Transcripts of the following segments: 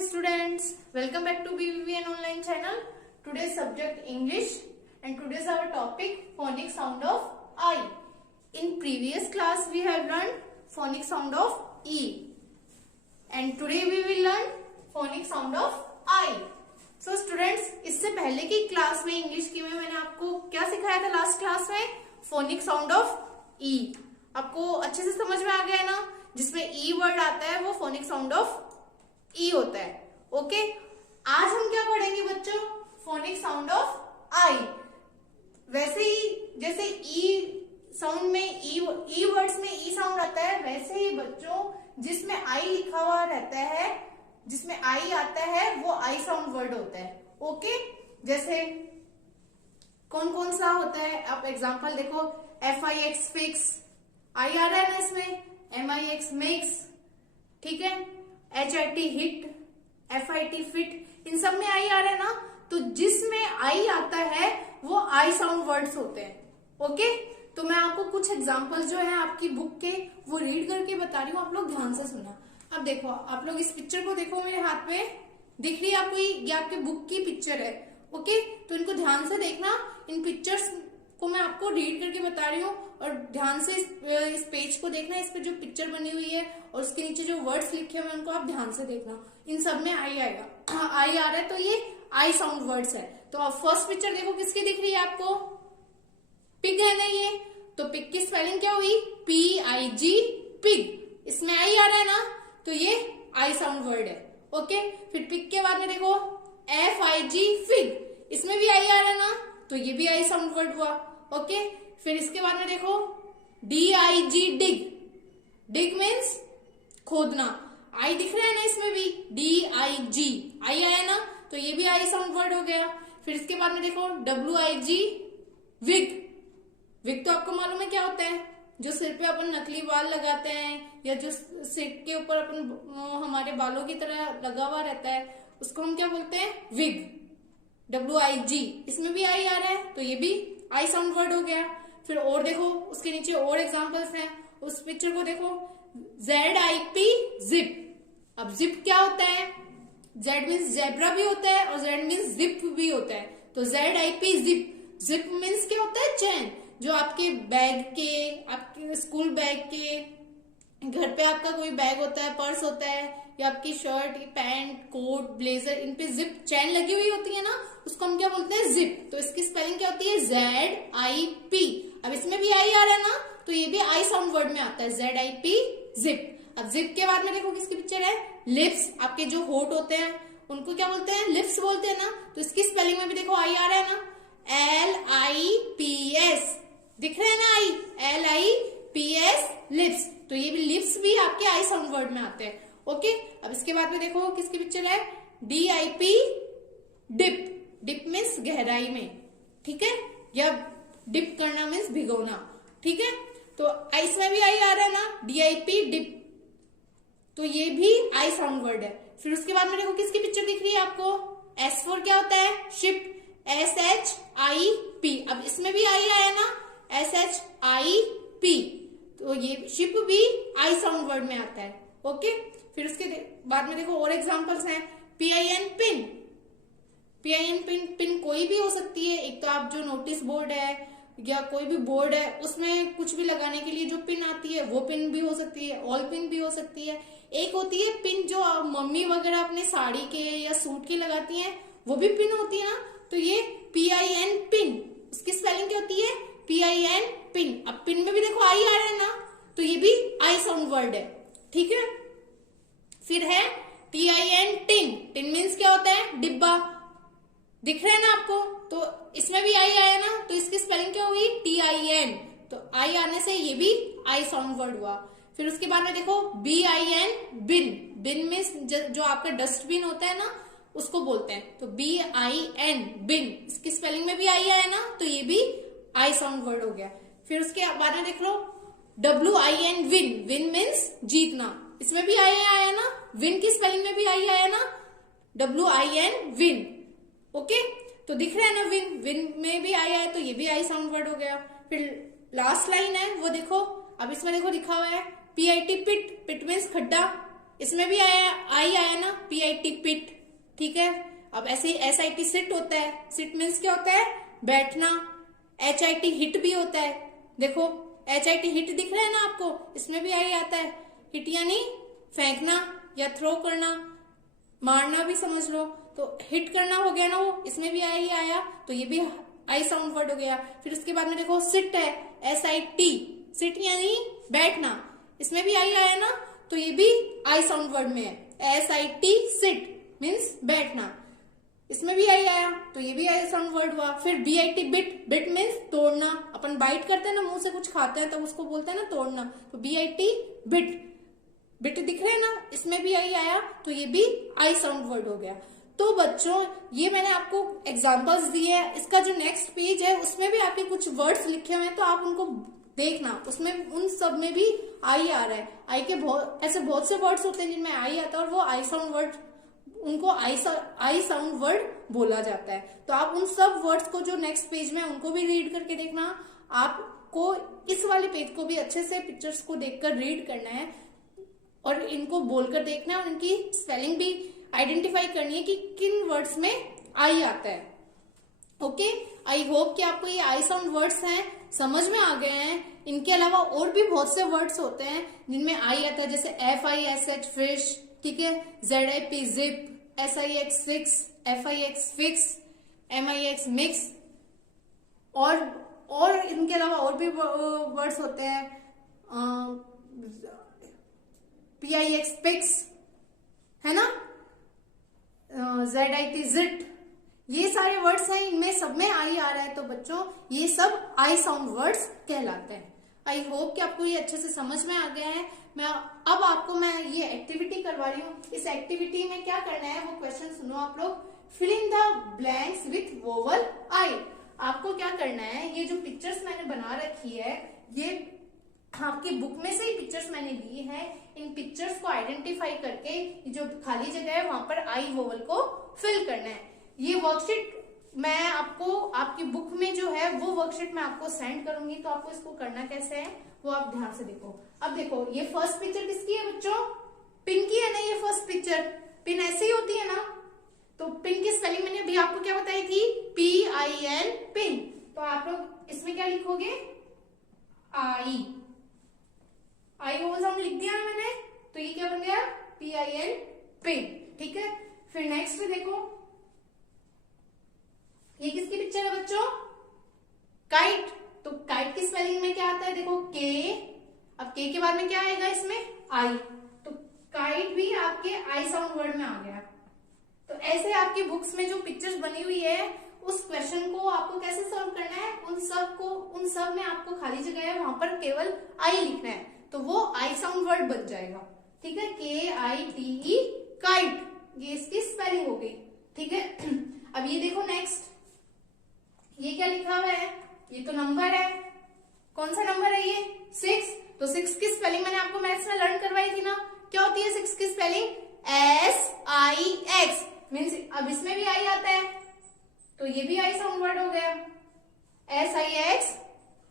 students, welcome back to BVVN online channel. Today's subject English and today's our topic phonic sound of I. In previous class we have learned phonic sound of E and today we will learn phonic sound of I. So students, इससे पहले की class में English की में मैंने आपको क्या सिखाया था लास्ट क्लास में? फोनिक साउंड ऑफ ई. आपको अच्छे से समझ में आ गया है ना? जिसमें ई वर्ड आता है वो फोनिक साउंड ऑफ ई होता है. ओके, आज हम क्या पढ़ेंगे बच्चों? फोनिक साउंड ऑफ आई. वैसे ही जैसे ई साउंड में ई वर्ड्स में ई साउंड आता है, वैसे ही बच्चों जिसमें आई लिखा हुआ रहता है, जिसमें आई आता है वो आई साउंड वर्ड होता है. ओके, जैसे कौन कौन सा होता है आप एग्जांपल देखो. FIX फिक्स, आई आ रहा है ना इसमें. MIX मिक्स, ठीक है. HIT हिट, FIT फिट, इन सब में आई आ रहा है ना. तो जिसमें आई आता है वो आई साउंड वर्ड्स होते हैं. ओके, तो मैं आपको कुछ एग्जांपल जो है आपकी बुक के वो रीड करके बता रही हूँ, आप लोग ध्यान से सुना. अब देखो, आप लोग इस पिक्चर को देखो, मेरे हाथ में दिख रही है आपको, ये आपके बुक की पिक्चर है. ओके, तो इनको ध्यान से देखना. इन पिक्चर्स को मैं आपको रीड करके बता रही हूँ और ध्यान से इस पेज को देखना. इस पे जो पिक्चर बनी हुई है और उसके नीचे जो वर्ड्स लिखे हुए हैं उनको आप ध्यान से देखना. इन सब में आई आएगा. आई आ रहा है तो ये आई साउंड वर्ड्स है. तो अब फर्स्ट पिक्चर देखो, किसकी दिख रही है आपको? पिग है ना ये. तो पिग की स्पेलिंग क्या हुई? PIG, pig. इसमें आई आ रहा है ना, तो ये आई साउंड वर्ड है. ओके, फिर पिग के बाद में देखो FIG, फिग. इसमें भी आई आ रहा है ना, तो ये भी आई साउंड वर्ड हुआ. ओके, फिर इसके बाद में देखो DIG, डिग. डिग मीन्स खोदना. आई दिख रहा है ना इसमें भी, DIG, आई आया ना, तो ये भी आई साउंड वर्ड हो गया. फिर इसके बाद में देखो WIG, विग. विग तो आपको मालूम है क्या होता है? जो सिर पे अपन नकली बाल लगाते हैं या जो सिर के ऊपर अपन हमारे बालों की तरह लगा हुआ रहता है, उसको हम क्या बोलते हैं? विग. WIG, इसमें भी आई आ रहा है, तो ये भी आई साउंड वर्ड हो गया. फिर और देखो, उसके नीचे और एग्जांपल्स हैं. उस पिक्चर को देखो, ZIP, जिप. अब जिप क्या होता है? Z मीन्स जेब्रा भी होता है और Z मीन्स जिप भी होता है. तो ZIP, जिप. जिप मीन्स क्या होता है? चैन. जो आपके बैग के, आपके स्कूल बैग के, घर पे आपका कोई बैग होता है, पर्स होता है, या आपकी शर्ट, पैंट, कोट, ब्लेजर, इन पे जिप चैन लगी हुई होती है ना, उसको हम क्या बोलते हैं? जिप. तो इसकी स्पेलिंग क्या होती है? ZIP. अब इसमें भी आई आ रहा है ना, तो ये भी आई साउंड वर्ड में आता है. ZIP, zip. अब जिप के बाद में देखो किसकी पिक्चर है? लिप्स. आपके जो होठ होते हैं उनको क्या बोलते हैं? लिप्स बोलते हैं ना. तो इसकी स्पेलिंग में भी देखो आई आ रहा है ना, LIPS. दिख रहा है ना आई? LIPS, lips. तो ये भी लिप्स भी आपके आई साउंड वर्ड में आते हैं. ओके, अब इसके बाद में देखो किसकी पिक्चर है? DIP, dip. डिप मीन्स गहराई में, ठीक है, या डिप करना मीन्स भिगोना, ठीक है. तो इसमें भी आई आ रहा है ना, DIP, डिप. तो ये भी आई साउंड वर्ड है. फिर उसके बाद में देखो किसकी पिक्चर दिख रही है आपको? S फॉर क्या होता है? शिप. SHIP. अब इसमें भी आई आया ना, SHIP. तो ये शिप भी आई साउंड वर्ड में आता है. ओके, फिर उसके बाद में देखो और एग्जांपल्स हैं. PIN, pin. PIN, पिन कोई भी हो सकती है. एक तो आप जो नोटिस बोर्ड है या कोई भी बोर्ड है उसमें कुछ भी लगाने के लिए जो पिन आती है वो पिन भी हो सकती है. ऑल पिन भी हो सकती है. एक होती है पिन जो मम्मी वगैरह अपने साड़ी के या सूट के लगाती हैं, वो भी पिन होती है ना. तो ये PIN, पिन. उसकी स्पेलिंग क्या होती है? PIN, pin. अब पिन में भी देखो आई आ रहा है ना, तो ये भी आई साउंड वर्ड है, ठीक है. फिर है TIN, टिन. टिन मीन्स क्या होता है? डिब्बा. दिख रहा है ना आपको? तो इसमें भी आई आया ना, तो इसकी स्पेलिंग क्या हुई? TIN. तो आई आने से ये भी आई साउंड वर्ड हुआ. फिर उसके बाद में देखो BIN, बिन. बिन मीन्स जो आपका डस्टबिन होता है ना, उसको बोलते हैं. तो BIN, बिन. इसकी स्पेलिंग में भी आई आया ना, तो ये भी आई साउंड वर्ड हो गया. फिर उसके बाद में देख लो WIN, विन. विन मीन्स जीतना. इसमें भी आई आया ना. विन की स्पेलिंग में भी आई आया ना, WIN, विन. ओके, तो दिख रहा है ना विन. विन में भी आई आया, तो ये भी आई साउंड वर्ड हो गया. फिर लास्ट लाइन है वो देखो. अब इसमें देखो लिखा हुआ है PIT, पिट. पिट मीन्स खड्डा. इसमें भी आया आई आया ना, PIT पिट, ठीक है। अब ऐसे ही SIT सिट होता है, सिट मीन्स क्या होता है, बैठना। HIT हिट भी होता है, देखो HIT हिट दिख रहा है ना आपको, इसमें भी आई आता है। हिट यानी फेंकना या थ्रो करना, मारना भी समझ लो, तो हिट करना हो गया ना वो, इसमें भी आई आया, तो ये भी आई साउंड वर्ड हो गया। फिर उसके बाद में देखो सिट है, SIT, सिट यानी बैठना, इसमें भी आई आया ना, तो ये भी आई साउंड वर्ड में है। SIT सिट मीन्स बैठना, इसमें भी आई आया, तो ये भी आई साउंड वर्ड हुआ। फिर BIT बिट, बिट मीन्स तोड़ना, अपन बाइट करते हैं ना, मुंह से कुछ खाते हैं तो उसको बोलते हैं ना तोड़ना, तो BIT बिट, बिट दिख रहे हैं ना, इसमें भी आई आया, तो ये भी आई साउंड वर्ड हो गया। तो बच्चों ये मैंने आपको एग्जांपल्स दिए हैं, इसका जो नेक्स्ट पेज है उसमें भी आपके कुछ वर्ड्स लिखे हुए हैं, तो आप उनको देखना, उसमें उन सब में भी आई आ रहा है। आई के ऐसे बहुत से वर्ड्स होते हैं जिनमें आई आता है, और वो आई साउंड वर्ड, उनको आई साउंड वर्ड बोला जाता है। तो आप उन सब वर्ड्स को जो नेक्स्ट पेज में उनको भी रीड करके देखना। आपको इस वाले पेज को भी अच्छे से पिक्चर्स को देखकर रीड करना है और इनको बोलकर देखना है, और इनकी स्पेलिंग भी आइडेंटिफाई करनी है कि किन वर्ड्स में आई आता है। ओके, आई होप कि आपको ये आई साउंड वर्ड्स हैं समझ में आ गए हैं। इनके अलावा और भी बहुत से वर्ड्स होते हैं जिनमें आई आता है, जैसे FISH फिश, ठीक है, ZIP zip, SIX six, FIX fix, MIX mix, और इनके अलावा और भी वर्ड्स होते हैं, PIX पिक्स, है ना, ZIT जिट, ये सारे वर्ड्स हैं, इनमें सब में आई आ रहा है, तो बच्चों ये सब आई साउंड वर्ड्स कहलाते हैं। आई होप कि आपको ये अच्छे से समझ में आ गया है। अब आपको मैं ये एक्टिविटी करवा रही हूँ। इस एक्टिविटी में क्या करना है वो क्वेश्चन सुनो आप लोग। Fill in the blanks with vowel I. आपको क्या करना है, ये जो पिक्चर्स मैंने बना रखी है, ये आपकी बुक में से ही पिक्चर्स मैंने ली है। इन पिक्चर्स को आइडेंटिफाई करके जो खाली जगह है वहां पर आई वोवल को फिल करना है। ये वर्कशीट मैं आपको आपकी बुक में जो है वो वर्कशीट मैं आपको सेंड करूंगी, तो आपको इसको करना कैसे है वो आप ध्यान से देखो। अब देखो ये फर्स्ट पिक्चर किसकी है बच्चों, पिन की है ना। ये फर्स्ट पिक्चर पिन ऐसे ही होती है ना, तो पिन की स्पेलिंग मैंने अभी आपको क्या बताई थी, PIN पिन। तो आप लोग इसमें क्या लिखोगे, आई वोवल साउंड लिख दिया ना मैंने, तो ये क्या बन गया, PIN पिन, ठीक है। फिर नेक्स्ट देखो, ये किसकी पिक्चर है बच्चों, काइट। तो काइट की स्पेलिंग में क्या आता है, देखो K, अब K के बाद में क्या आएगा इसमें, आई, तो काइट भी आपके आई साउंड वर्ड में आ गया। तो ऐसे आपकी बुक्स में जो पिक्चर्स बनी हुई है उस क्वेश्चन को आपको कैसे सॉल्व करना है, उन सब में आपको खाली जगह है वहां पर केवल आई लिखना है, तो वो आई साउंड वर्ड बन जाएगा, ठीक है। KITE काइट, ये इसकी स्पेलिंग हो गई, ठीक है। अब ये देखो नेक्स्ट, ये क्या लिखा हुआ है, ये तो नंबर है, कौन सा नंबर है ये, 6। तो 6 की स्पेलिंग मैंने आपको मैथ्स में लर्न करवाई थी ना, क्या होती है 6 की स्पेलिंग, SIX मीन्स, अब इसमें भी आई आता है तो ये भी आई साउंड वर्ड हो गया, SIX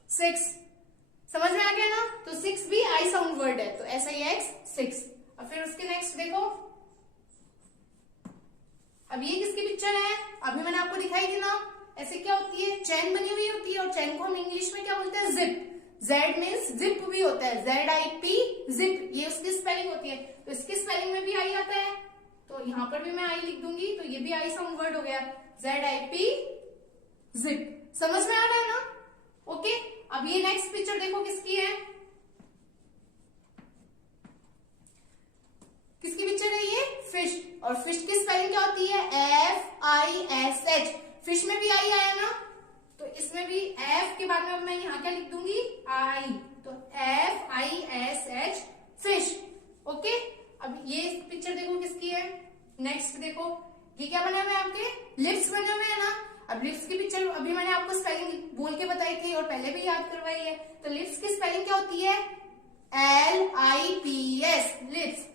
6, समझ में आ गया ना। तो 6 भी आई साउंड वर्ड है, तो SIX 6। अब फिर उसके नेक्स्ट देखो, अब ये किसकी पिक्चर है, अभी मैंने आपको दिखाई थी ना, ऐसे क्या होती है, चैन बनी हुई होती है, और चैन को हम इंग्लिश में क्या बोलते हैं, जिप। Z मीन्स जिप भी होता है, ZIP जिप, ये उसकी स्पेलिंग होती है। तो इसकी स्पेलिंग में भी आई आता है, तो यहाँ पर भी मैं आई लिख दूंगी, तो ये भी आई साउंड वर्ड हो गया, ZIP जिप। समझ में आ रहा है ना, ओके। अब ये नेक्स्ट पिक्चर देखो किसकी है, किसकी पिक्चर है ये, फिश। और फिश की स्पेलिंग क्या होती है, FISH। फिश में भी आई आया ना, तो इसमें भी F के बाद में अब मैं यहाँ क्या लिख दूंगी, आई, तो FISH फिश, ओके। अब ये पिक्चर देखो किसकी है, नेक्स्ट देखो, ये क्या बने हुए हैं आपके, लिप्स बने हुए हैं ना। अब लिप्स की पिक्चर अभी मैंने आपको स्पेलिंग बोल के बताई थी और पहले भी याद करवाई है, तो लिप्स की स्पेलिंग क्या होती है, LIPS लिप्स।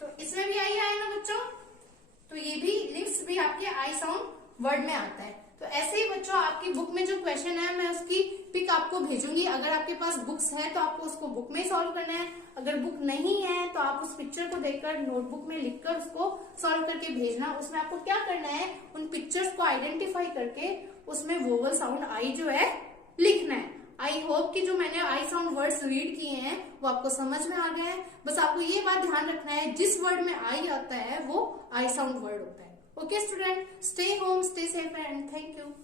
तो इसमें भी आई आया ना बच्चों, तो ये भी लिप्स भी आपके आई साउंड वर्ड में आता है। तो ऐसे ही बच्चों आपकी बुक में जो क्वेश्चन है मैं उसकी पिक आपको भेजूंगी। अगर आपके पास बुक्स है तो आपको उसको बुक में सॉल्व करना है, अगर बुक नहीं है तो आप उस पिक्चर को देखकर नोटबुक में लिखकर उसको सॉल्व करके भेजना। उसमें आपको क्या करना है, उन पिक्चर्स को आइडेंटिफाई करके उसमें वोवल साउंड आई जो है लिखना है। आई होप कि जो मैंने आई साउंड वर्ड्स रीड किए हैं वो आपको समझ में आ गए हैं। बस आपको ये बात ध्यान रखना है, जिस वर्ड में आई आता है वो आई साउंड वर्ड होता है। Okay student, stay home, stay safe and thank you.